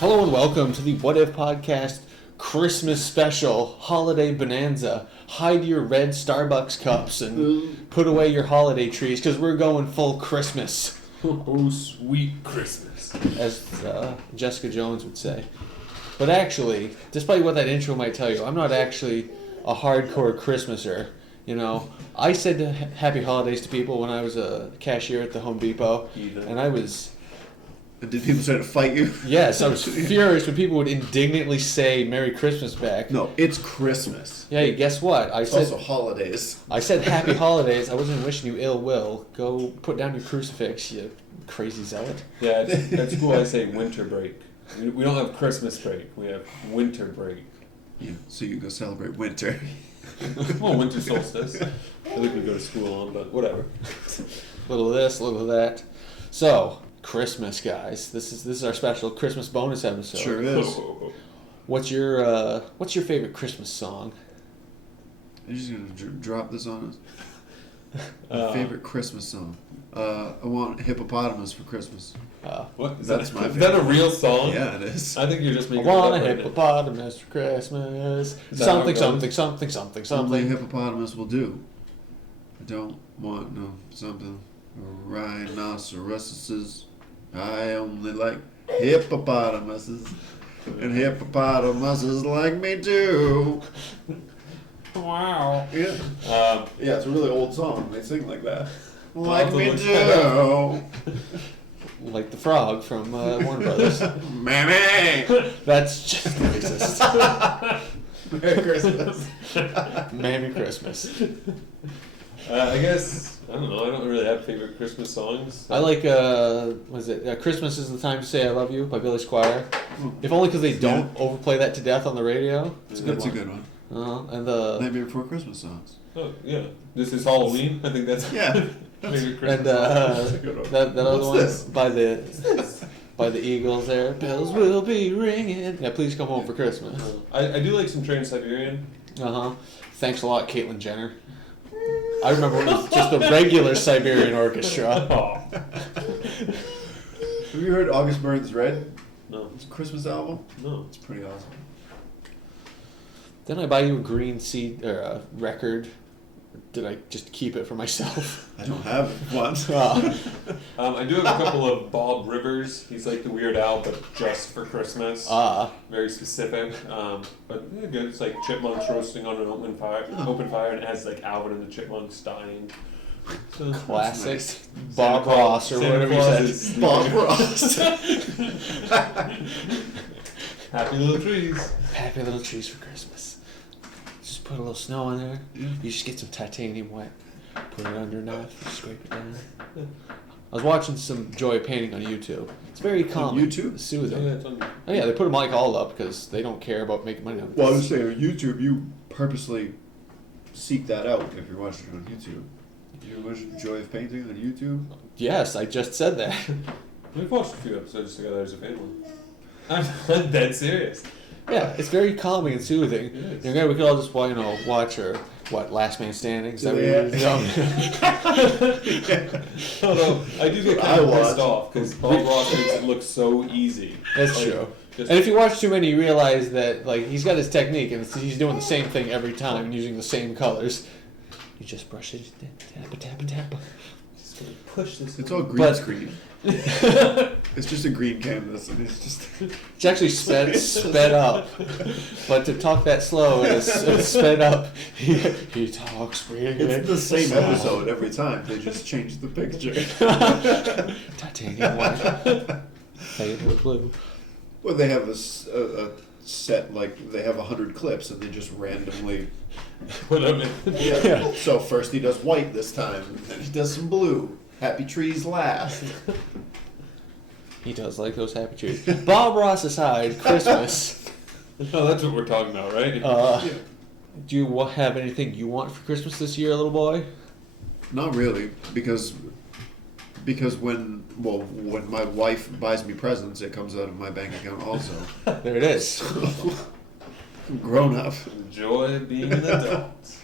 Hello and welcome to the What If Podcast Christmas Special Holiday Bonanza. Hide your red Starbucks cups and put away your holiday trees because we're going full Christmas. Oh, sweet Christmas. As Jessica Jones would say. But actually, despite what that intro might tell you, I'm not actually a hardcore Christmaser. You know, I said happy holidays to people when I was a cashier at the Home Depot. And I was... Did people try to fight you? Yes, I was furious when people would indignantly say Merry Christmas back. No, it's Christmas. Yeah, guess what? It's also holidays. I said Happy Holidays. I wasn't wishing you ill will. Go put down your crucifix, you crazy zealot. Yeah, at school I say winter break. We don't have Christmas break. We have winter break. Yeah, so you go celebrate winter. Well, winter solstice. I think we go to school on, but whatever. Little of this, little of that. So... Christmas, guys. This is our special Christmas bonus episode. Sure is. What's your favorite Christmas song? Are you just gonna drop this on us? My favorite Christmas song. I want hippopotamus for Christmas. What? That's my favorite. Is that a real song? Yeah, it is. I think you're just making I want it a up hippopotamus for Christmas. Something, Something. Only hippopotamus will do. I don't want no something. Rhinoceroses. I only like hippopotamuses. And hippopotamuses like me too. Wow. Yeah. Yeah, it's a really old song. They sing like that. Like me too. Like the frog from Warner Brothers. Mammy! That's just racist. Merry Christmas. Merry Christmas. I guess, I don't know, I don't really have favorite Christmas songs. I like, Christmas is the Time to Say I Love You by Billy Squier. If only because they don't overplay that to death on the radio. That's a good one. And the Nightmare Before Christmas songs. Oh, yeah. This is Halloween. I think that's favorite Christmas and that's a good one. that other one this? by the Eagles there. Bells will be ringing. Yeah, please come home for Christmas. I do like some Trans-Siberian. Thanks a lot, Caitlyn Jenner. I remember when it was just the regular Siberian Orchestra. Oh. Have you heard August Burns Red? No. It's a Christmas album. No. It's pretty awesome. Didn't I buy you a green CD or a record? Did I just keep it for myself? I don't have one. I do have a couple of Bob Rivers. He's like the Weird Al, but just for Christmas. Very specific. But yeah, good. It's like chipmunks roasting on an open fire, and it has like Alvin and the Chipmunks dying. So, Classic. Nice. Bob Ross or whatever you said. Bob Ross. Happy little trees. Happy little trees for Christmas. Just put a little snow on there. Yeah. You just get some titanium wet. Put it under a knife. Scrape it down. I was watching some Joy Painting on YouTube. It's very calming. YouTube? Soothing. Oh yeah, they put them like all up because they don't care about making money on it. Well, I was saying on YouTube, you purposely seek that out if you're watching it on YouTube. You watching Joy of Painting on YouTube? Yes, I just said that. We've watched a few episodes together as a family. I'm dead serious. Yeah, it's very calming and soothing. It is. Okay, we could all just watch or Last Man Standing. Is that what Although I do get kind of pissed off because Bob Ross makes it look so easy. That's true. And if you watch too many, you realize that he's got his technique and he's doing the same thing every time and using the same colors. You just brush it, tap. Just gonna push this. It's all green screen. It's just a green canvas, and it's actually sped up. But to talk that slow, it's sped up. He talks really. It's the same episode every time. They just change the picture. Titanium white, faded with blue. Well, they have a set, like they have 100 clips, and they just randomly put them in. Yeah. So first he does white this time, and then he does some blue. Happy trees last. He does like those happy trees. Bob Ross aside, Christmas. No, that's what we're talking about, right? Yeah. Do you have anything you want for Christmas this year, little boy? Not really, because when my wife buys me presents, it comes out of my bank account also. There it is. I'm grown up. Joy of being an adult.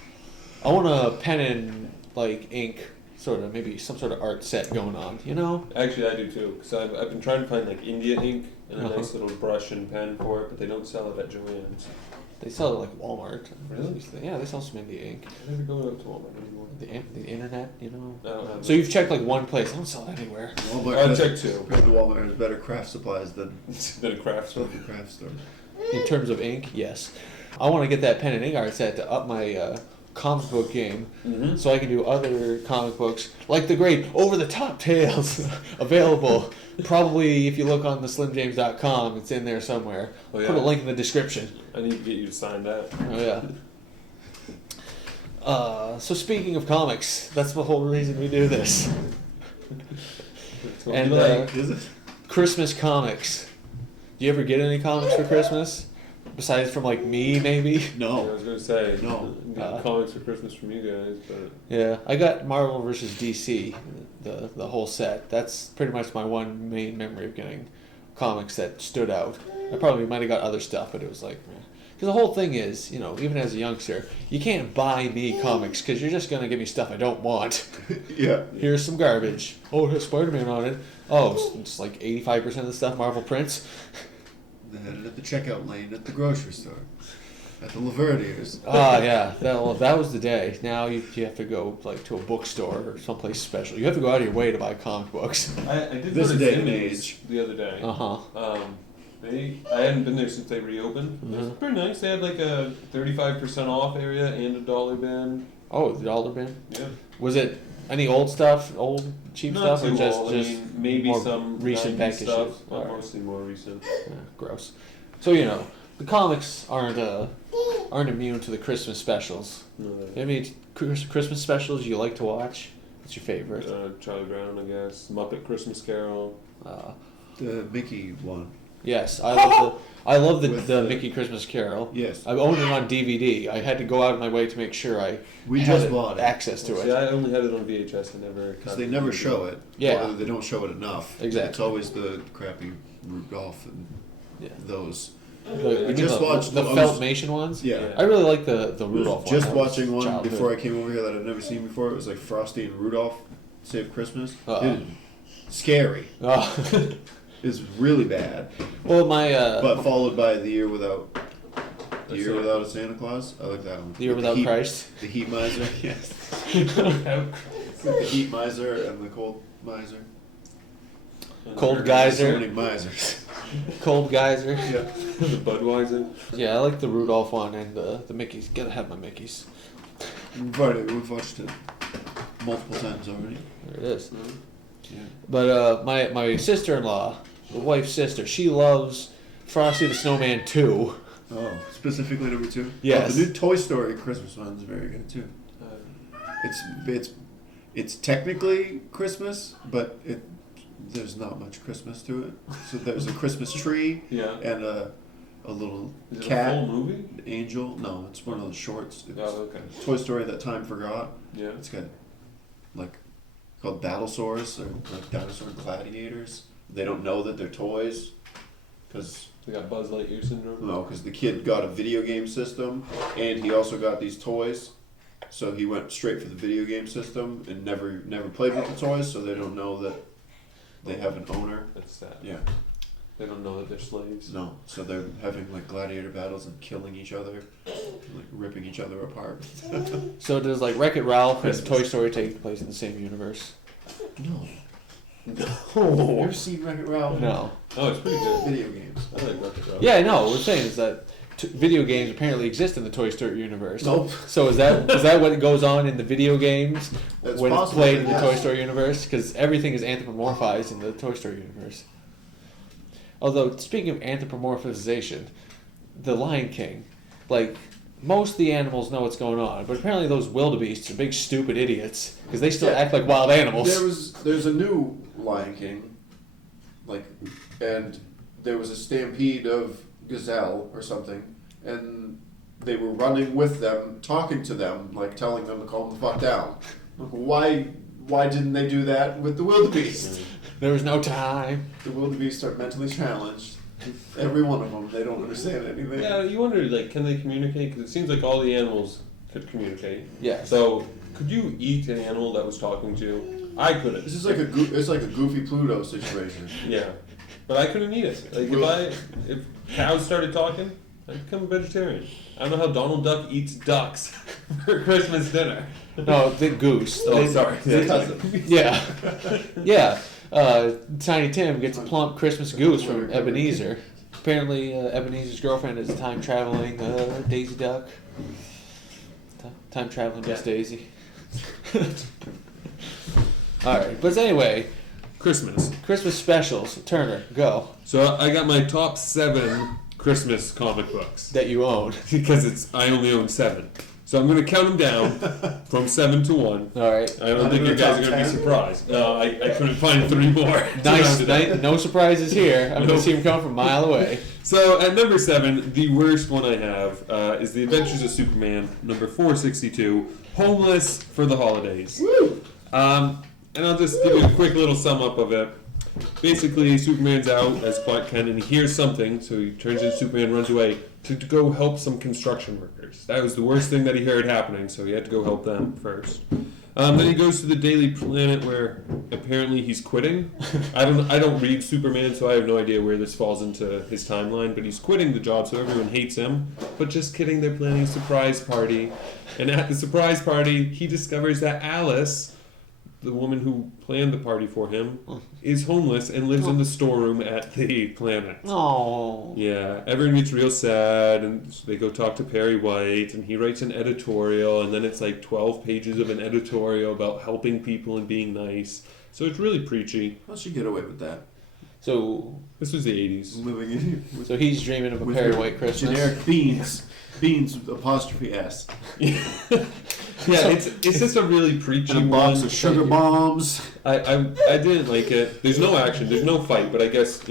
I want a pen and like ink, sort of maybe some sort of art set going on. You know? Actually, I do too, because I've been trying to find like India ink and a Uh-huh. nice little brush and pen for it, but they don't sell it at Joann's. They sell it like Walmart. Really? Yeah, they sell some India ink. I never go out to Walmart anymore. The internet, you know. I don't have So you've checked like one place. I don't sell it anywhere. I checked too. Walmart has better craft supplies than Than a craft store. the craft store. In terms of ink, yes. I want to get that pen and ink art set to up my comic book game, Mm-hmm. so I can do other comic books like the great over-the-top tales available. Probably if you look on the slimjames.com, it's in there somewhere. Oh, yeah. Put a link in the description. I need to get you to sign that. Oh yeah. So speaking of comics, that's the whole reason we do this. And Is it? Christmas comics. Do you ever get any comics for Christmas? Besides from like me, maybe? I No. was gonna say No. comics for Christmas from you guys, but Yeah, I got Marvel versus DC, the whole set. That's pretty much my one main memory of getting comics that stood out. I probably might have got other stuff, but it was like, because the whole thing is, you know, even as a youngster, you can't buy me comics because you're just gonna give me stuff I don't want. Yeah. Here's some garbage. Oh, it has Spider-Man on it. Oh, it's like 85% of the stuff Marvel prints. They had it at the checkout lane at the grocery store, at the Laverdiers. Ah, yeah, that was the day. Now you have to go like to a bookstore or someplace special. You have to go out of your way to buy comic books. I did This go to day and Simmons age. the other day. Uh-huh. I hadn't been there since they reopened. It was Mhm. pretty nice. They had like a 35% off area and a dollar bin. Oh, the dollar bin. Yeah. Was it any old stuff, old cheap Not stuff, too or just old. just I mean, maybe more some recent 90s back stuff, issues? but Alright. mostly more recent. Yeah, gross. So you know, the comics aren't immune to the Christmas specials. No, Maybe Christmas specials you like to watch. What's your favorite? Charlie Brown, I guess. Muppet Christmas Carol. The Mickey one. Yes, I love With the the- Mickey Christmas Carol. Yes. I own it on DVD. I had to go out of my way to make sure I We had just bought it. access to See, it. I only had it on VHS. I never. Because they never show it. Yeah. Or they don't show it enough. Exactly. It's always the crappy Rudolph and Yeah. those. You mean just watched the I was- Feltmation ones. Yeah. I really like the Rudolph one. Just That was watching one childhood. before I came over here that I'd never seen before. It was like Frosty and Rudolph Save Christmas. Dude, scary. Oh. It's really bad. Well, my But followed by The Year Without That's Year it. Without a Santa Claus. I like that one. The Year With Without heat, Christ. The Heat Miser. Yes. The Heat Miser and the Cold Miser. Cold So Geyser. many misers. Cold Geyser. Yeah. The Budweiser. Yeah, I like the Rudolph one and the Mickey's. Gotta have my Mickey's. We've watched it multiple times already. There it is. Yeah. But my sister-in-law, the wife's sister, she loves Frosty the Snowman 2. Oh, specifically number 2? Yes. Oh, the new Toy Story Christmas one's very good too. It's technically Christmas, but there's not much Christmas to it. So there's a Christmas tree Yeah. and a little Is it cat, a full movie? angel. No, it's one of those shorts. It's Oh, okay. Toy Story That Time Forgot. Yeah. It's got like called Battlesaurs or like dinosaur gladiators. They don't know that they're toys because They got Buzz Lightyear syndrome. the kid got a video game system and he also got these toys. So he went straight for the video game system and never played with the toys, so they don't know that they have an owner. That's sad. Yeah. They don't know that they're slaves. No. So they're having like gladiator battles and killing each other, like ripping each other apart. So does like Wreck-It Ralph and Christmas. Toy Story take place in the same universe? No. No. You ever see Wreck-It Ralph? No. Oh, it's pretty good. Video games. I like Wreck-It Ralph. Yeah, I know. What we're saying is that video games apparently exist in the Toy Story universe. Nope. So is that what goes on in the video games That's when it's possible, played in the yes. Toy Story universe? Because everything is anthropomorphized in the Toy Story universe. Although, speaking of anthropomorphization, the Lion King, like, most of the animals know what's going on, but apparently those wildebeests are big stupid idiots, because they still Yeah. act like wild animals. There's a new Lion King, and there was a stampede of gazelle or something, and they were running with them, talking to them, like telling them to calm the fuck down. Like, why didn't they do that with the wildebeest? There was no time. The wildebeest are mentally challenged. Every one of them, they don't understand anything. Yeah, you wonder, like, can they communicate? Because it seems like all the animals could communicate. Yeah. So, could you eat an animal that was talking to you? I couldn't. This is like it's like a Goofy Pluto situation. Yeah, but I couldn't eat it. Like, if cows started talking, I'd become a vegetarian. I don't know how Donald Duck eats ducks for Christmas dinner. No, the goose. Sorry. Yeah. Yeah. Tiny Tim gets a plump Christmas goose from Ebenezer. Apparently, Ebenezer's girlfriend is a time-traveling Daisy Duck. Time-traveling Miss Daisy. Alright, but anyway. Christmas specials. Turner, go. So I got my top 7 Christmas comic books. That you own. Because I only own 7. So I'm going to count them down from 7 to 1. Alright. I don't think you guys are going to be surprised. No, I couldn't find 3 more. Nice. No surprises here. I'm going to see them come from a mile away. So at number 7, the worst one I have is The Adventures of Superman, number 462, Homeless for the Holidays. Woo! And I'll just give you a quick little sum up of it. Basically, Superman's out as Clark Kent, and he hears something, so he turns into Superman, runs away to go help some construction workers. That was the worst thing that he heard happening, so he had to go help them first. Then he goes to the Daily Planet, where apparently he's quitting. I don't read Superman, so I have no idea where this falls into his timeline. But he's quitting the job, so everyone hates him. But just kidding, they're planning a surprise party, and at the surprise party, he discovers that Alice, the woman who planned the party for him, is homeless and lives in the storeroom at the Planet. Oh. Yeah, everyone gets real sad, and they go talk to Perry White, and he writes an editorial, and then it's like 12 pages of an editorial about helping people and being nice. So it's really preachy. How'd she get away with that? So This was the 80s. Living in so he's dreaming of a Perry White Christmas. generic beans apostrophe S. Yeah, it's just a really preachy And a box one. of sugar bombs. I didn't like it. There's no action. There's no fight. But I guess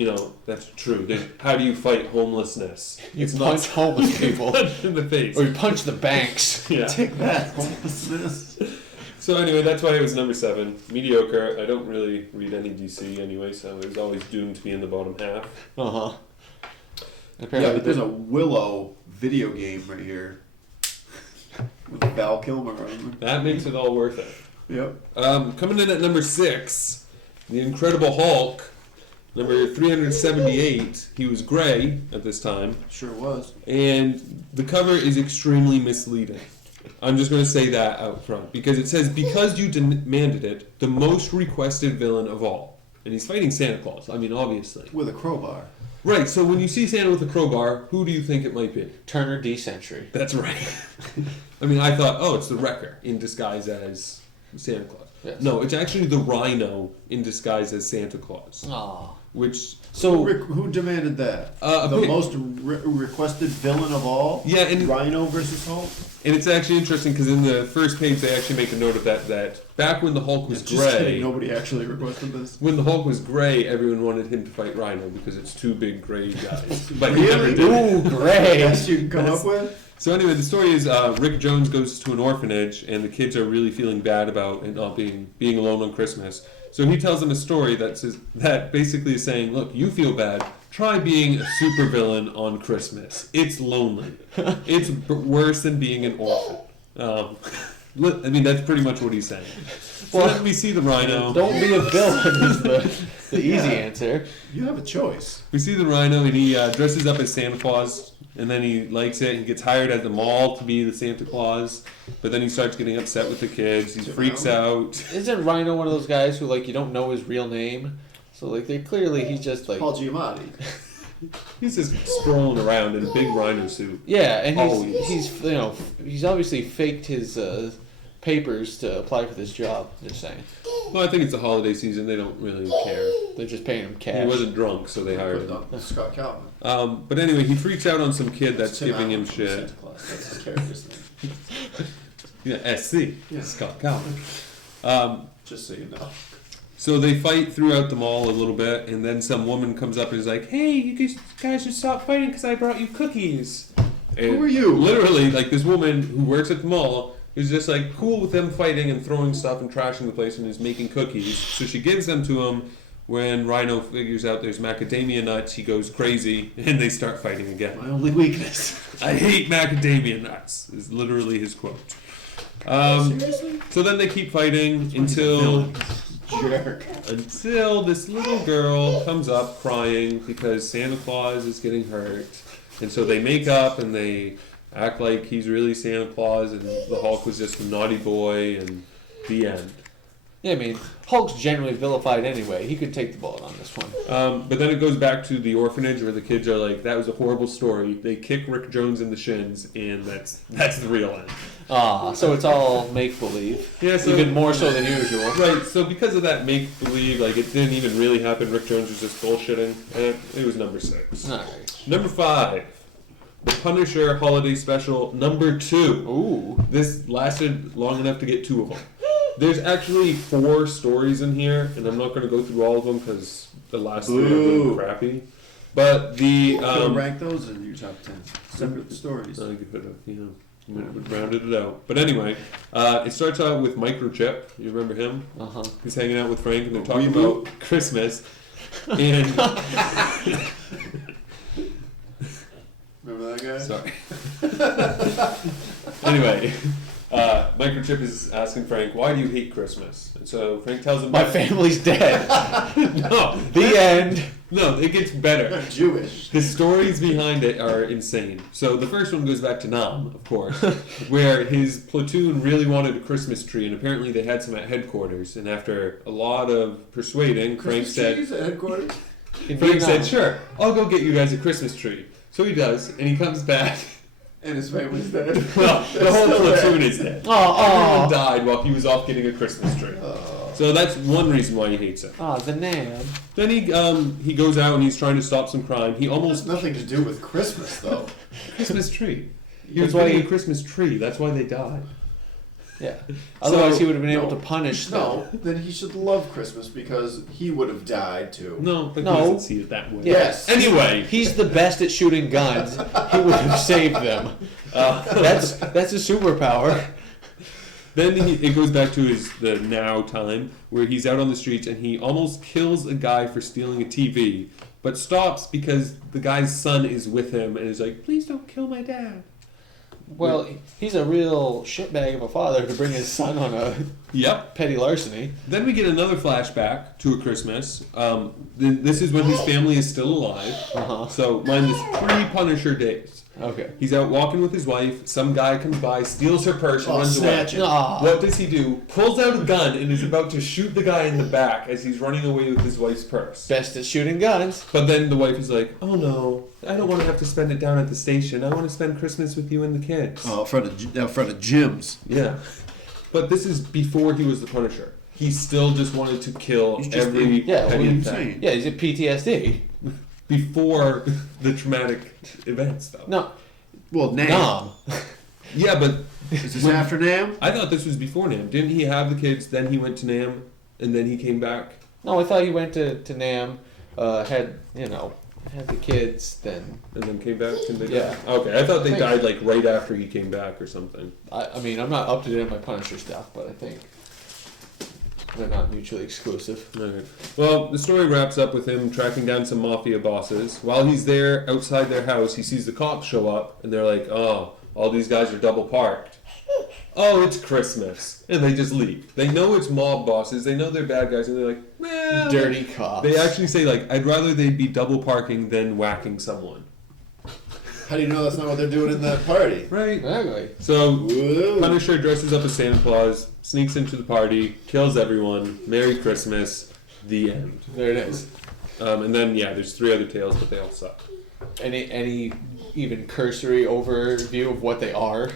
that's true. How do you fight homelessness? You punch homeless people. Punch in the face. Or you punch the banks. Yeah. Take that, homelessness. So anyway, that's why it was number 7. Mediocre. I don't really read any DC anyway, so it was always doomed to be in the bottom half. Uh-huh. Yeah, but there's a Willow video game right here. With Val Kilmer on it. That makes it all worth it. Yep. Coming in at number 6, The Incredible Hulk, number 378. He was gray at this time. Sure was. And the cover is extremely misleading. I'm just going to say that out front. Because it says, because you demanded it, the most requested villain of all. And he's fighting Santa Claus. I mean, obviously. With a crowbar. Right, so when you see Santa with a crowbar, who do you think it might be? Turner D. Century. That's right. I mean, I thought, it's the Wrecker in disguise as Santa Claus. Yes. No, it's actually the Rhino in disguise as Santa Claus. Aw. Which... So Rick, who demanded that? The most requested villain of all? Yeah, and Rhino versus Hulk? And it's actually interesting because in the first page they actually make a note of that back when the Hulk was Just kidding, gray... nobody actually requested this. When the Hulk was gray, everyone wanted him to fight Rhino because it's 2 big gray guys. But he Really? never did. ooh, gray. Best you can come up with? So anyway, the story is Rick Jones goes to an orphanage, and the kids are really feeling bad about it not being alone on Christmas. So he tells them a story that basically is saying, look, you feel bad. Try being a supervillain on Christmas. It's lonely. It's worse than being an orphan. I mean, that's pretty much what he's saying. So Well, let me see the Rhino. Don't be a villain is the easy answer. You have a choice. We see the Rhino, and he dresses up as Santa Claus. And then he likes it. He gets hired at the mall to be the Santa Claus. But then he starts getting upset with the kids. He freaks out. Isn't Rhino one of those guys who you don't know his real name? So he's just Paul Giamatti. He's just strolling around in a big Rhino suit. Yeah, and Always. he's obviously faked his papers to apply for this job. Just saying. Well, I think it's the holiday season. They don't really care. They're just paying him cash. He wasn't drunk, so they hired him. Scott Calvin. But anyway, he freaks out on some kid that's Tim giving him Allen from shit. Santa Claus. That's his character's name. Yeah, SC. Yeah. Scott Calvin. Just so you know. So they fight throughout the mall a little bit, and then some woman comes up and is like, "Hey, you guys should stop fighting because I brought you cookies." And who are you? Literally, like this woman who works at the mall is just like cool with them fighting and throwing stuff and trashing the place and is making cookies. So she gives them to him. When Rhino figures out there's macadamia nuts, he goes crazy and they start fighting again. My only weakness. I hate macadamia nuts is literally his quote. So then they keep fighting until this little girl comes up crying because Santa Claus is getting hurt. And so they make up and they act like he's really Santa Claus and the Hulk was just a naughty boy, and the end. Yeah, I mean, Hulk's generally vilified anyway. He could take the bullet on this one. But then it goes back to the orphanage where the kids are like, that was a horrible story. They kick Rick Jones in the shins, and that's the real end. So it's all make-believe. Yeah, so, even more so than usual. Right, so because of that make-believe, like, it didn't even really happen. Rick Jones was just bullshitting. And it was number 6. All right. Number 5. The Punisher Holiday Special number 2. Ooh. This lasted long enough to get 2 of them. There's actually 4 stories in here, and I'm not going to go through all of them because the last 3 are really crappy. But the rank those in your top 10 separate stories. I could have, rounded it out. But anyway, it starts out with Microchip. You remember him? He's hanging out with Frank, and they're talking about Christmas. And remember that guy? Sorry. Anyway. Microchip is asking Frank, why do you hate Christmas? And so Frank tells him, my family's dead. No. The end. No, it gets better. They're Jewish. The stories behind it are insane. So the first one goes back to Nam, of course, where his platoon really wanted a Christmas tree, and apparently they had some at headquarters. And after a lot of persuading, Frank said, trees at headquarters? Frank said, sure, I'll go get you guys a Christmas tree. So he does, and he comes back. And his family's dead. Well, the whole platoon is dead. Oh, Everyone died while he was off getting a Christmas tree. So that's one reason why he hates it. the Nam. Then he goes out and he's trying to stop some crime. He Has almost nothing to do with Christmas, though. Christmas tree. He was That's why getting a Christmas tree. That's why they died. Yeah. Otherwise, So- he would have been able to punish them. No, then he should love Christmas because he would have died too. No, but No. he doesn't see it that way. Yes. Anyway, He's the best at shooting guns. He would have saved them. That's a superpower. then it goes back to the now time where he's out on the streets and he almost kills a guy for stealing a TV, but stops because the guy's son is with him and is like, "Please don't kill my dad." Well, he's a real shitbag of a father to bring his son on a Yep. petty larceny. Then we get another flashback to a Christmas. This is when his family is still alive. So mind this, pre-Punisher days. Okay. He's out walking with his wife. Some guy comes by, steals her purse, and runs away. Snatch it. What does he do? Pulls out a gun and is about to shoot the guy in the back as he's running away with his wife's purse. Best at shooting guns. But then the wife is like, "Oh no, I don't want to have to spend it down at the station. I want to spend Christmas with you and the kids." Oh, in front of Jim's. Yeah. But this is before he was the Punisher. He still just wanted to kill He's just every yeah, petty what are you attack. saying? Yeah, he's at PTSD. Before the traumatic events, though. No. Well, Nam. Nam. Yeah, but Is this after Nam? I thought this was before Nam. Didn't he have the kids, then he went to Nam, and then he came back? No, I thought he went to Nam, had the kids, then. And then came back? And they Yeah. died? Okay, I thought they died like right after he came back or something. I mean, I'm not up to date on my Punisher stuff, but I think they're not mutually exclusive. Okay. Well, the story wraps up with him tracking down some mafia bosses. While he's there outside their house, he sees the cops show up, and they're like, "Oh, all these guys are double parked. Oh, it's Christmas." And they just leave. They know it's mob bosses. They know they're bad guys, and they're like, "Well." Dirty cops. They actually say, like, "I'd rather they'd be double parking than whacking someone." How do you know that's not what they're doing in that party? Right. Exactly. So, Whoa. Punisher dresses up as Santa Claus, sneaks into the party, kills everyone. Merry Christmas. The end. There it is. And then, yeah, there's 3 other tales, but they all suck. Any even cursory overview of what they are?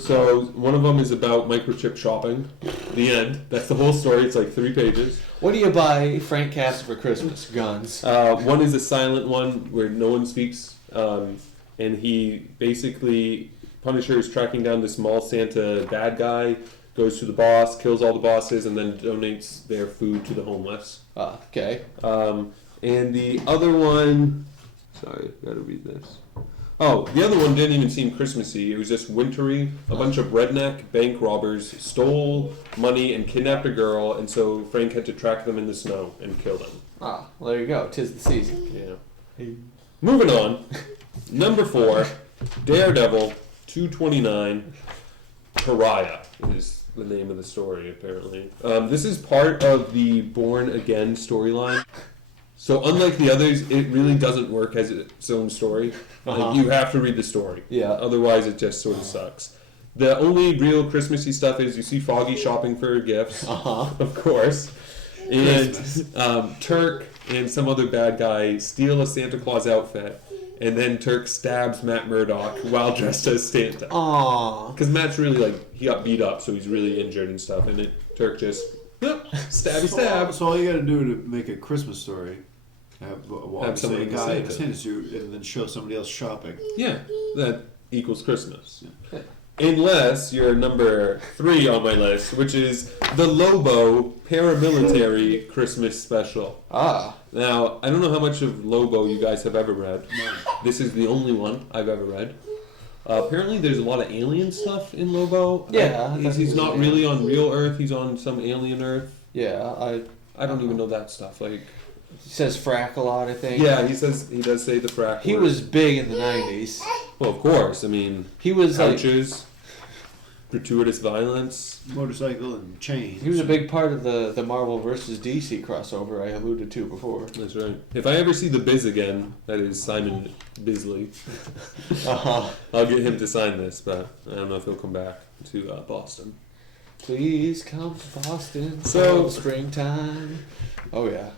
So one of them is about microchip shopping. The end. That's the whole story. It's like 3 pages. What do you buy Frank Castle for Christmas? Guns. One is a silent one where no one speaks. And he basically, Punisher is tracking down this mall Santa bad guy goes to the boss, kills all the bosses, and then donates their food to the homeless. Okay. And the other one, sorry, I gotta read this. Oh, the other one didn't even seem Christmassy. It was just wintry. A bunch of redneck bank robbers stole money and kidnapped a girl, and so Frank had to track them in the snow and kill them. Well, there you go. 'Tis the season. Yeah. Moving on. Number 4, Daredevil 229, Pariah is the name of the story, apparently. This is part of the Born Again storyline. So unlike the others, it really doesn't work as its own story. Like, you have to read the story. Yeah. Otherwise, it just sort of sucks. The only real Christmassy stuff is you see Foggy shopping for gifts, of course. And Turk and some other bad guy steal a Santa Claus outfit, and then Turk stabs Matt Murdock while dressed as Santa. Aww. Because Matt's really, like, he got beat up, so he's really injured and stuff, and Turk just, stabby stab. So all you gotta do to make a Christmas story, have somebody a guy in a Santa. Santa suit and then show somebody else shopping. Yeah, that equals Christmas. Yeah. Unless you're number 3 on my list, which is the Lobo Paramilitary Christmas Special. Now, I don't know how much of Lobo you guys have ever read. This is the only one I've ever read. Apparently there's a lot of alien stuff in Lobo. Yeah. He's not really on real Earth, he's on some alien Earth. Yeah, I don't even know that stuff. Like, he says frack a lot, I think. yeah, he does say the frack He word. was big in the 90s. Well, of course. I mean, He was couches, gratuitous violence. Motorcycle and chains. He was a big part of the Marvel versus DC crossover I alluded to before. That's right. If I ever see the Biz again, that is Simon Bisley, I'll get him to sign this, but I don't know if he'll come back to Boston. Please come to Boston. So- springtime. Oh yeah.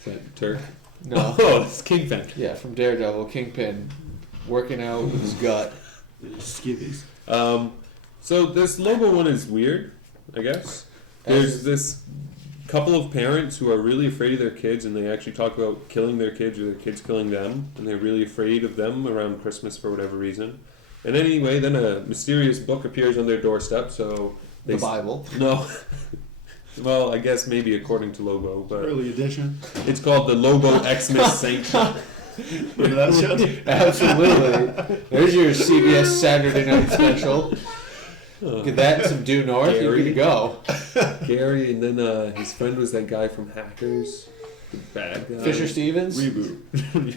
Is that Turk? No. Oh, it's Kingpin. Yeah, from Daredevil, Kingpin, working out with his gut. Skivvies. So this Lobo one is weird, I guess. There's this couple of parents who are really afraid of their kids, and they actually talk about killing their kids or their kids killing them, and they're really afraid of them around Christmas for whatever reason. And anyway, then a mysterious book appears on their doorstep, so they The Bible. No. Well, I guess maybe according to Lobo, but Early edition. it's called the Lobo Xmas Sanction. Remember that show? Absolutely. There's your CBS Saturday night special. Get that and some Due North, you're good to go. Gary, and then his friend was that guy from Hackers, the bad guy. Fisher Stevens? Reboot.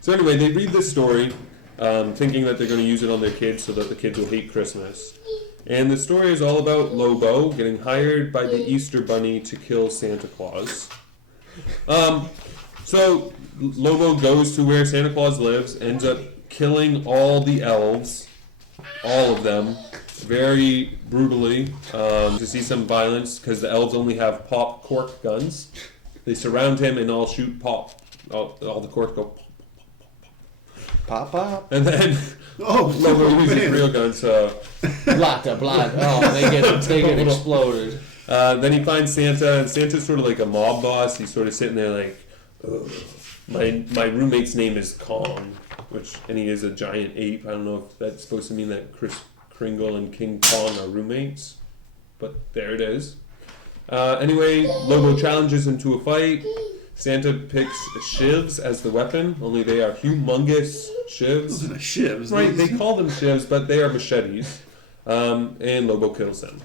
So anyway, they read this story, thinking that they're going to use it on their kids so that the kids will hate Christmas. And the story is all about Lobo getting hired by the Easter Bunny to kill Santa Claus. So Lobo goes to where Santa Claus lives, ends up killing all the elves, all of them, very brutally. To see some violence, because the elves only have pop cork guns. They surround him and all shoot pop. All the corks go pop, Pop, pop. and then Lobo uses real guns. So Blata, blat. Oh, they get exploded. then he finds Santa, and Santa's sort of like a mob boss. He's sort of sitting there like, ugh. My roommate's name is Kong, and he is a giant ape. I don't know if that's supposed to mean that Kris Kringle and King Kong are roommates, but there it is. Anyway, Lobo challenges him to a fight. Santa picks shivs as the weapon, only they are humongous shivs. Those are shivs. Right, they call them shivs, but they are machetes. And Lobo kills them.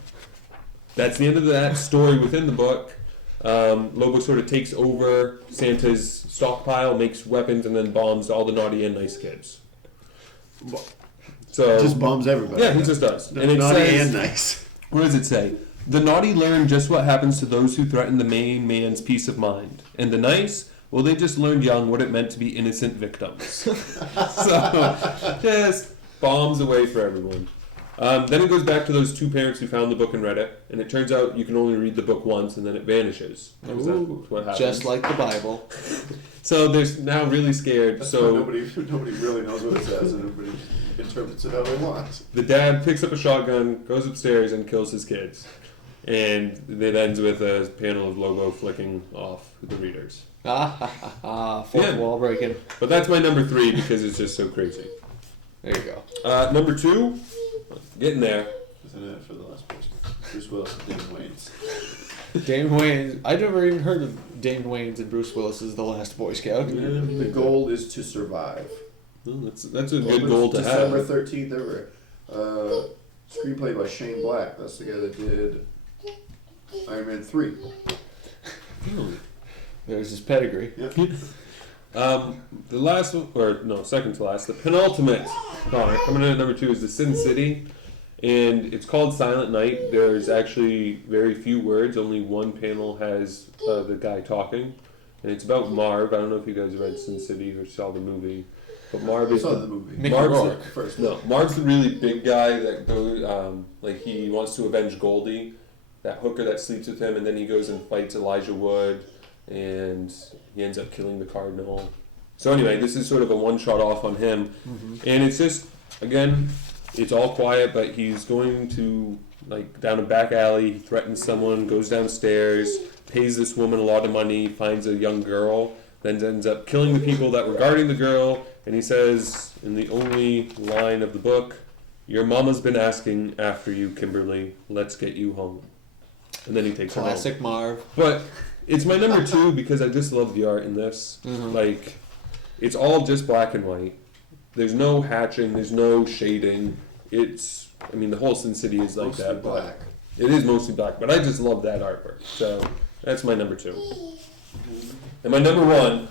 That's the end of that story within the book. Lobo sort of takes over Santa's stockpile, makes weapons, and then bombs all the naughty and nice kids. So Just bombs everybody. yeah, he just does. No, And it naughty says, and nice. what does it say? The naughty learn just what happens to those who threaten the main man's peace of mind. And the nice, well, they just learned young what it meant to be innocent victims. So, just bombs away for everyone. Then it goes back to those two parents who found the book and read it, and it turns out you can only read the book once and then it vanishes. That's what happens. Just like the Bible. So they're now really scared. That's So why nobody really knows what it says, and everybody interprets it how they want. the dad picks up a shotgun, goes upstairs, and kills his kids. And it ends with a panel of Lobo flicking off the readers. Fourth Yeah. wall breaking. But that's my number 3 because it's just so crazy. There you go. Number 2, getting there. Isn't it for the last person? Bruce Willis and Damon Wayans. Damon Wayans. I never even heard of Damon Wayans and Bruce Willis as the last Boy Scout. The goal is to survive. Well, that's a good goal to December have. 13th, ever. Screenplay by Shane Black. That's the guy that did Iron Man 3. There's his pedigree. Yep. The last one, or no, second to last, the penultimate comic coming in at number 2 is the Sin City, and it's called Silent Night. There's actually very few words. Only one panel has the guy talking, and it's about Marv. I don't know if you guys read Sin City or saw the movie, but Marv is I saw the movie. Mickey Marv's Rourke. First. no, Marv's the really big guy that goes like he wants to avenge Goldie, that hooker that sleeps with him, and then he goes and fights Elijah Wood, and he ends up killing the Cardinal. So anyway, this is sort of a one-shot off on him, and it's just, again, it's all quiet, but he's going to, like, down a back alley, he threatens someone, goes downstairs, pays this woman a lot of money, finds a young girl, then ends up killing the people that were guarding the girl, and he says, in the only line of the book, "Your mama's been asking after you, Kimberly. Let's get you home." And then he takes her home. Classic Marv. But it's my number 2 because I just love the art in this. Like, it's all just black and white. There's no hatching. There's no shading. It's, I mean, the whole Sin City is like Mostly that. black. But it is mostly black, but I just love that artwork. So that's my number 2. And my number 1,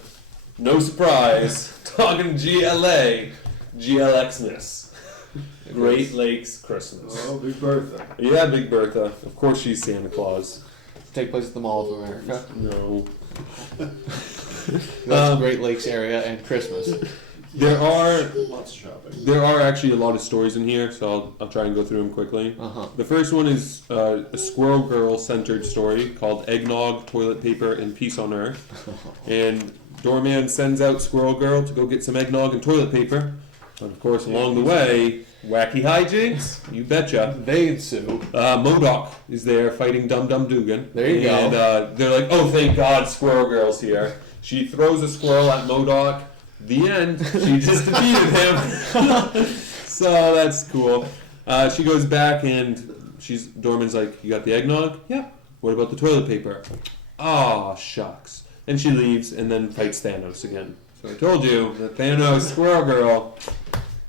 no surprise, talking GLA, GLXmas. Great Lakes Christmas. Oh, Big Bertha. Yeah, Big Bertha. Of course she's Santa Claus. Take place at the Mall of America. No. That's Great Lakes area and Christmas. There are Lots of shopping. There are actually a lot of stories in here, so I'll try and go through them quickly. The first one is a Squirrel Girl centered story called Eggnog, Toilet Paper, and Peace on Earth. And Doorman sends out Squirrel Girl to go get some eggnog and toilet paper. But of course, along the way, wacky hijinks, you betcha. They ensue. MODOK is there fighting Dum Dum Dugan. There you go. And they're like, "Oh, thank God, Squirrel Girl's here." She throws a squirrel at MODOK. The end. She just defeated him. So that's cool. She goes back and Dorman's like, "You got the eggnog? Yeah. What about the toilet paper?" "Aw, shucks." And she leaves and then fights Thanos again. So I told you that Thanos, Squirrel Girl,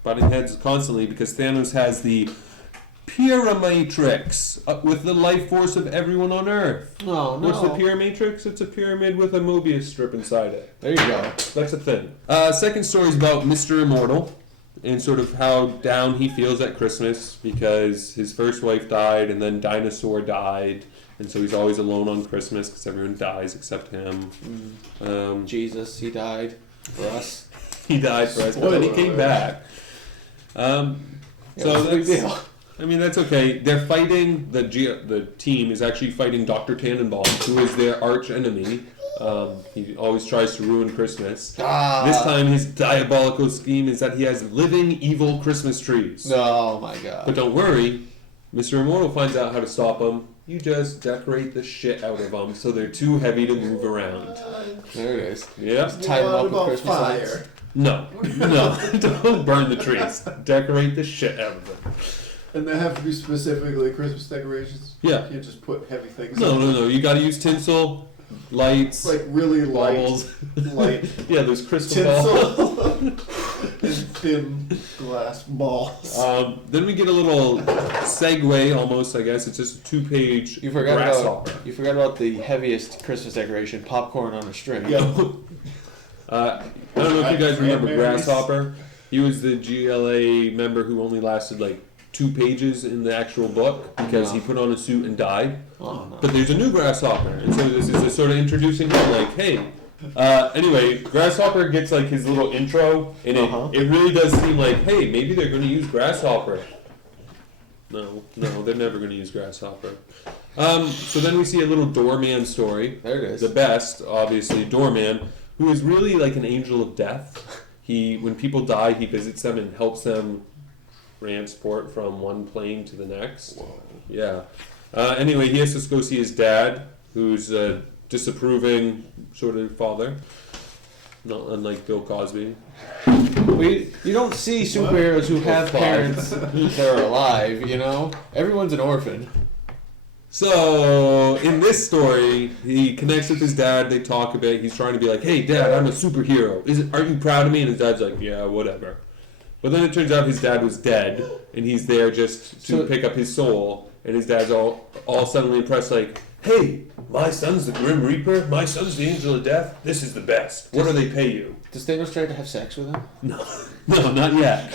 butting heads constantly because Thanos has the Pyrammatrix with the life force of everyone on Earth. No. What's the Pyrammatrix? It's a pyramid with a Mobius strip inside it. There you go. That's a thing. Second story is about Mr. Immortal and sort of how down he feels at Christmas because his first wife died and then Dinosaur died. And so he's always alone on Christmas because everyone dies except him. Jesus, he died for us. He died for us, but then he came back. So what's the big deal? I mean, that's okay. They're fighting, the team is actually fighting Dr. Tannenbaum, who is their arch enemy. He always tries to ruin Christmas. This time his diabolical scheme is that he has living evil Christmas trees. Oh my God. But don't worry, Mr. Immortal finds out how to stop them. You just decorate the shit out of them so they're too heavy to move around. There it is. Yep. Tie them up with What about Christmas lights. fire? No, don't burn the trees. Decorate the shit out of them. And they have to be specifically Christmas decorations? Yeah. You can't just put heavy things No. You gotta use tinsel, lights, It's like really baubles. light Yeah, there's crystal balls. tinsel and thin glass balls. Then we get a little segue almost, I guess. It's just a 2-page You forgot grasshopper. about the heaviest Christmas decoration, popcorn on a string. Yeah. I don't know if you guys remember Grasshopper. He was the GLA member who only lasted like 2 pages in the actual book because he put on a suit and died. Oh, no. But there's a new Grasshopper, and so this is a sort of introducing him like, hey. Anyway, Grasshopper gets like his little intro, and it really does seem like, hey, maybe they're going to use Grasshopper. No, they're never going to use Grasshopper. So then we see a little Doorman story. There it is. The best, obviously, Doorman, who is really like an angel of death. When people die, he visits them and helps them transport from one plane to the next. Whoa. Yeah. Anyway, he has to go see his dad, who's a disapproving sort of father, not unlike Bill Cosby. You don't see superheroes who have parents that are alive, you know? Everyone's an orphan. So, in this story, he connects with his dad. They talk a bit. He's trying to be like, hey, Dad, I'm a superhero. Aren't you proud of me? And his dad's like, yeah, whatever. But then it turns out his dad was dead, and he's there just to pick up his soul. And his dad's all suddenly impressed, like, hey, my son's the Grim Reaper. My son's the Angel of Death. This is the best. What do they pay you? Does Thanos try to have sex with him? No, not yet.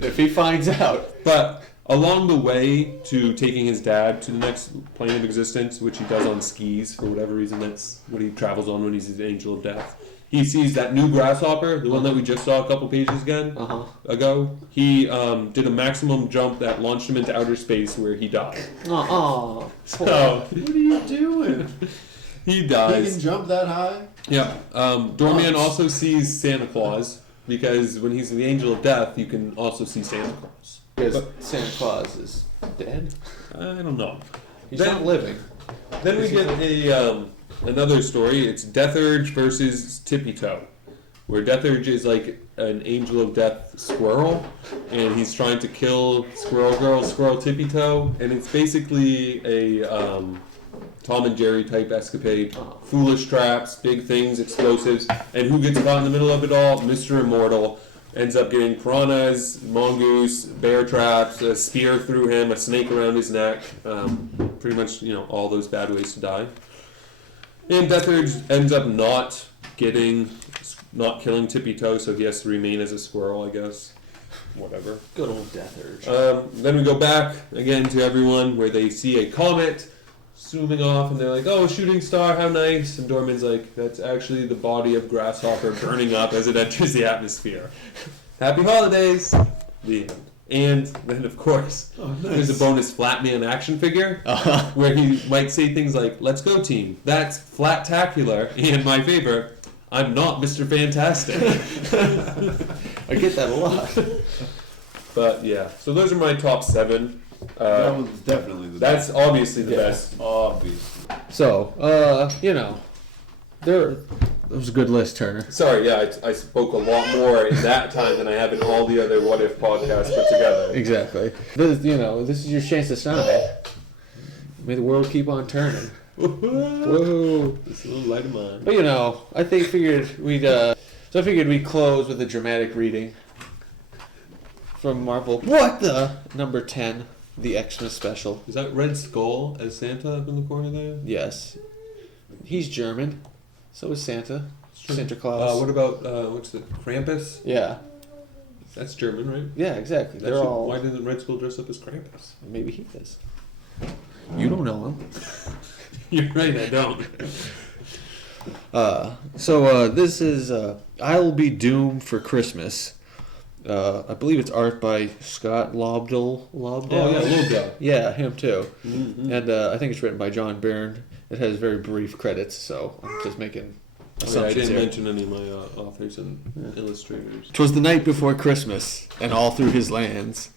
If he finds out. But along the way to taking his dad to the next plane of existence, which he does on skis for whatever reason, that's what he travels on when he's the Angel of Death. He sees that new grasshopper, the one that we just saw a couple pages ago. He did a maximum jump that launched him into outer space where he died. So, what are you doing? He dies. He can jump that high? Yeah. Doorman also sees Santa Claus because when he's the Angel of Death, you can also see Santa Claus. Because Santa Claus is dead? I don't know. He's not living. Then we get another story. It's Death Urge versus Tippy Toe, where Death Urge is like an Angel of Death squirrel, and he's trying to kill Squirrel Girl, Squirrel Tippy Toe, and it's basically a Tom and Jerry type escapade. Foolish traps, big things, explosives, and who gets caught in the middle of it all? Mr. Immortal. Ends up getting piranhas, mongoose, bear traps, a spear through him, a snake around his neck. Pretty much, all those bad ways to die. And Death Urge ends up not killing Tippy Toe, so he has to remain as a squirrel, I guess. Whatever. Good old Death Urge. Then we go back again to everyone where they see a comet zooming off, and they're like, oh, shooting star, how nice. And Dorman's like, that's actually the body of Grasshopper burning up as it enters the atmosphere. Happy holidays! The end. And then, of course, there's a bonus Flatman action figure where he might say things like, let's go, team. That's flat-tacular. And my favorite, I'm not Mr. Fantastic. I get that a lot. But, yeah. So those are my top 7. That one's definitely the best. That's obviously the best. Obviously. So, that was a good list, Turner. Sorry, yeah, I spoke a lot more in that time than I have in all the other What If podcasts put together. Exactly. This is your chance to shine. May the world keep on turning. Whoa! This little light of mine. But I figured we'd close with a dramatic reading from Marvel. What the number 10, the Xmas special. Is that Red Skull as Santa up in the corner there? Yes, he's German. So is Santa. Santa Claus. What about what's the Krampus? Yeah. That's German, right? Yeah, exactly. Why doesn't Red Skull dress up as Krampus? Maybe he is. You don't know him. You're right, I don't. So this is I'll Be Doomed for Christmas. I believe it's art by Scott Lobdell. Oh, yeah, Lobdell. Yeah, him too. Mm-hmm. And I think it's written by John Byrne. It has very brief credits, so I'm just making assumptions I didn't here. mention any of my authors and illustrators. 'Twas the night before Christmas, and all through his lands,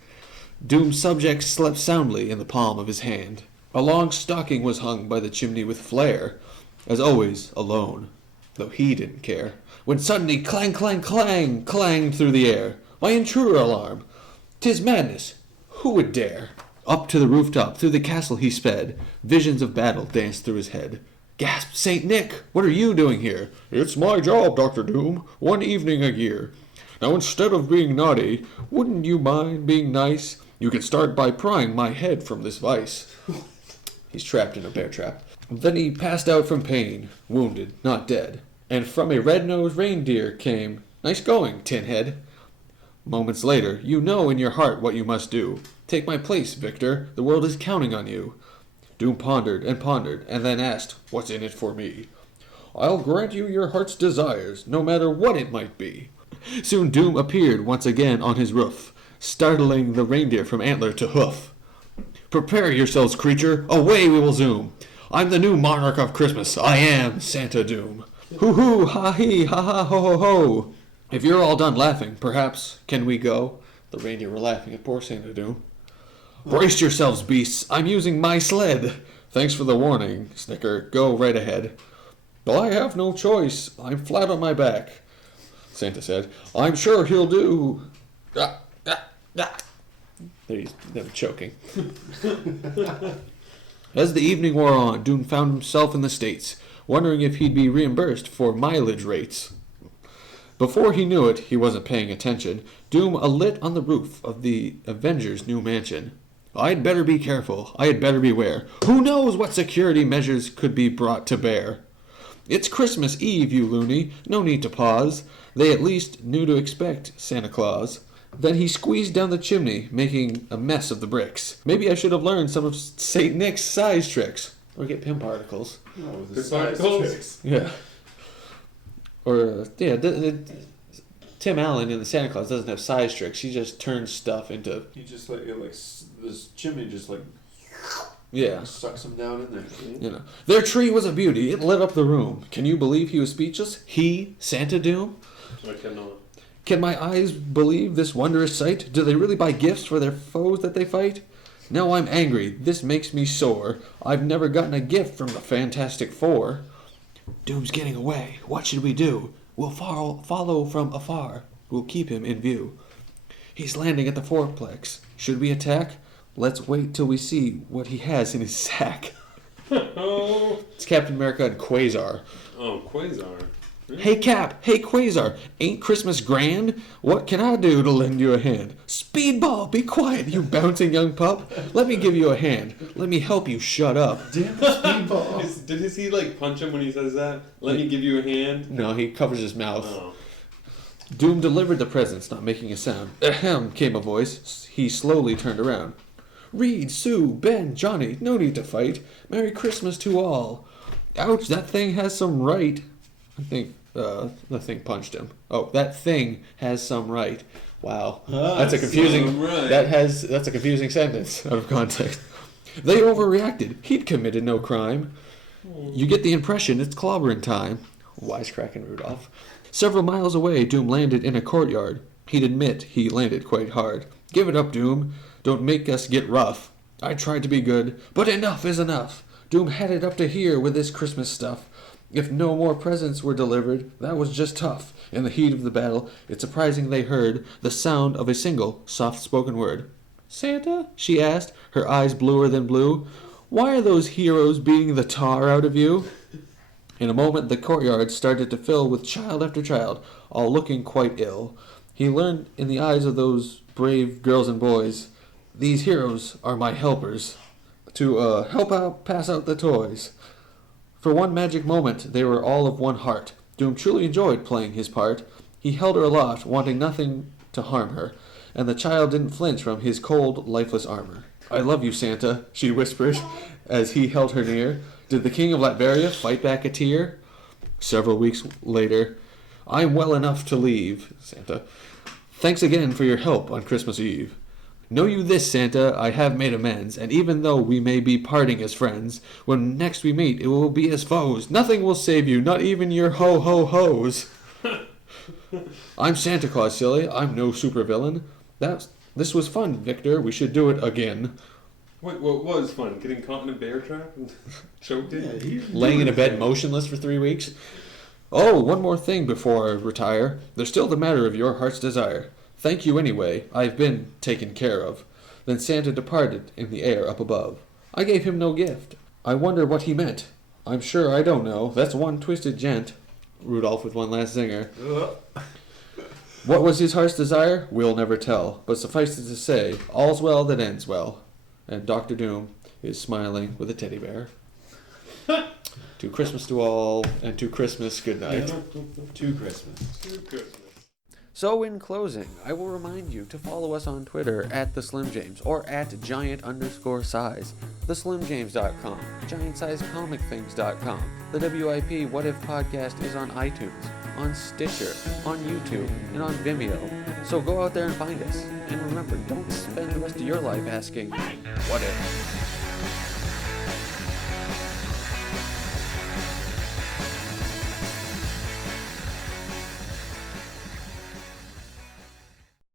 doomed subjects slept soundly in the palm of his hand. A long stocking was hung by the chimney with flare, as always alone, though he didn't care. When suddenly clang, clang, clang, clanged through the air. My intruder alarm! 'Tis madness! Who would dare? Up to the rooftop, through the castle he sped. Visions of battle danced through his head. Gasped Saint Nick, what are you doing here? It's my job, Dr. Doom, one evening a year. Now instead of being naughty, wouldn't you mind being nice? You can start by prying my head from this vice. He's trapped in a bear trap. Then he passed out from pain, wounded, not dead. And from a red-nosed reindeer came, nice going, Tinhead. Moments later, you know in your heart what you must do. Take my place, Victor. The world is counting on you. Doom pondered, and then asked, what's in it for me? I'll grant you your heart's desires, no matter what it might be. Soon Doom appeared once again on his roof, startling the reindeer from antler to hoof. Prepare yourselves, creature. Away we will zoom. I'm the new monarch of Christmas. I am Santa Doom. Hoo-hoo, ha-hee, ha-ha, ho-ho-ho. If you're all done laughing, perhaps can we go? The reindeer were laughing at poor Santa Doom. Brace yourselves, beasts. I'm using my sled. Thanks for the warning, Snicker. Go right ahead. But I have no choice. I'm flat on my back, Santa said. I'm sure he'll do. They're choking. As the evening wore on, Doom found himself in the States, wondering if he'd be reimbursed for mileage rates. Before he knew it, he wasn't paying attention, Doom alit on the roof of the Avengers' new mansion. I'd better be careful. I had better beware. Who knows what security measures could be brought to bear? It's Christmas Eve, you loony. No need to pause. They at least knew to expect Santa Claus. Then he squeezed down the chimney, making a mess of the bricks. Maybe I should have learned some of St. Nick's size tricks. Or get pin particles. Oh, the Pin size particles? tricks. Yeah. Or, Tim Allen in the Santa Claus doesn't have size tricks. He just turns stuff into... He just this chimney just Yeah. sucks him down in there. You know. Their tree was a beauty. It lit up the room. Can you believe he was speechless? He, Santa Doom? I cannot. Can my eyes believe this wondrous sight? Do they really buy gifts for their foes that they fight? Now I'm angry. This makes me sore. I've never gotten a gift from the Fantastic Four. Doom's getting away. What should we do? We'll follow from afar. We'll keep him in view. He's landing at the fourplex. Should we attack? Let's wait till we see what he has in his sack. It's Captain America and Quasar. Oh, Quasar. Really? Hey Cap, hey Quasar, ain't Christmas grand? What can I do to lend you a hand? Speedball, be quiet, you bouncing young pup. Let me give you a hand. Let me help you shut up. Damn Speedball. Did he like punch him when he says that? Let me give you a hand? No, he covers his mouth. Oh. Doom delivered the presents, not making a sound. Ahem, came a voice. He slowly turned around. Reed, Sue, Ben, Johnny, no need to fight. Merry Christmas to all. Ouch, that thing has some right. I think the thing punched him. Oh, that thing has some right. Wow, that's a confusing. Right. That's a confusing sentence out of context. They overreacted. He'd committed no crime. You get the impression it's clobbering time. Wisecracking Rudolph. Several miles away, Doom landed in a courtyard. He'd admit he landed quite hard. Give it up, Doom. Don't make us get rough. I tried to be good, but enough is enough. Doom had it up to here with this Christmas stuff. If no more presents were delivered, that was just tough. In the heat of the battle, it's surprising they heard the sound of a single, soft-spoken word. Santa? She asked, her eyes bluer than blue. Why are those heroes beating the tar out of you? In a moment, the courtyard started to fill with child after child, all looking quite ill. He learned in the eyes of those brave girls and boys, these heroes are my helpers, to help out, pass out the toys. For one magic moment, they were all of one heart. Doom truly enjoyed playing his part. He held her aloft, wanting nothing to harm her, and the child didn't flinch from his cold, lifeless armor. I love you, Santa, she whispered, as he held her near. Did the king of Latveria fight back a tear? Several weeks later, I'm well enough to leave, Santa. Thanks again for your help on Christmas Eve. Know you this, Santa, I have made amends, and even though we may be parting as friends, when next we meet it will be as foes. Nothing will save you, not even your ho-ho-hos. I'm Santa Claus, silly. I'm no supervillain. This was fun, Victor. We should do it again. What was fun? Getting caught in a bear trap and choked it? Yeah, Laying in a bed motionless for 3 weeks? Oh, one more thing before I retire. There's still the matter of your heart's desire. Thank you anyway. I've been taken care of. Then Santa departed in the air up above. I gave him no gift. I wonder what he meant. I'm sure I don't know. That's one twisted gent. Rudolph with one last zinger. What was his heart's desire? We'll never tell. But suffice it to say, all's well that ends well. And Dr. Doom is smiling with a teddy bear. To Christmas to all, and to Christmas good night. To Christmas. So in closing, I will remind you to follow us on Twitter at the Slim James or at giant_size, theslimjames.com, giantsizecomicthings.com. The WIP What If podcast is on iTunes, on Stitcher, on YouTube, and on Vimeo. So go out there and find us. And remember, don't spend the rest of your life asking, what if?